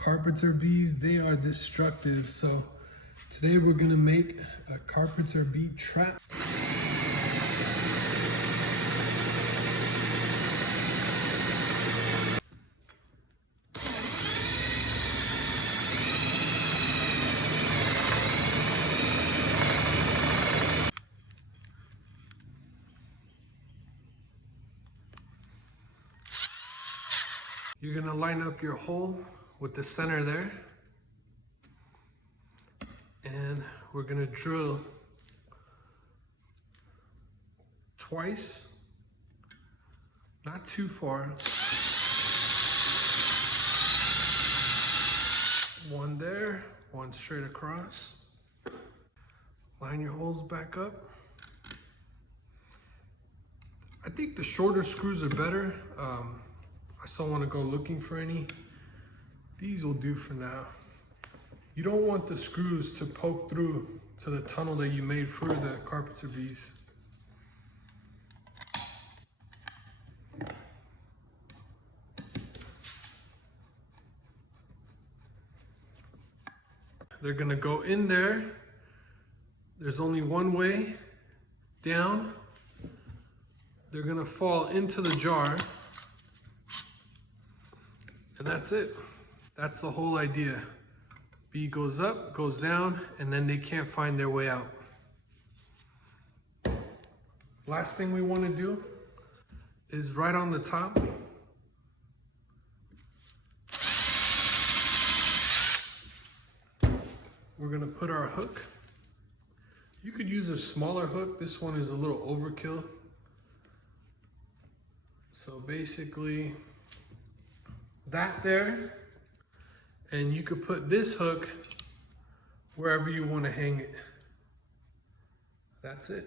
Carpenter bees, they are destructive. So today we're gonna make a Carpenter Bee Trap. You're gonna line up your hole with the center there. And we're gonna drill twice, not too far. One there, one straight across. Line your holes back up. I think the shorter screws are better. I still want to go looking for any. These will do for now. You don't want the screws to poke through to the tunnel that you made for the Carpenter bees. They're gonna go in there. There's only one way down. They're gonna fall into the jar. And that's it. That's the whole idea. Bee goes up, goes down, and then they can't find their way out. Last thing we want to do is right on the top. We're gonna put our hook. You could use a smaller hook. This one is a little overkill. So basically, that there, and you could put this hook wherever you want to hang it. That's it.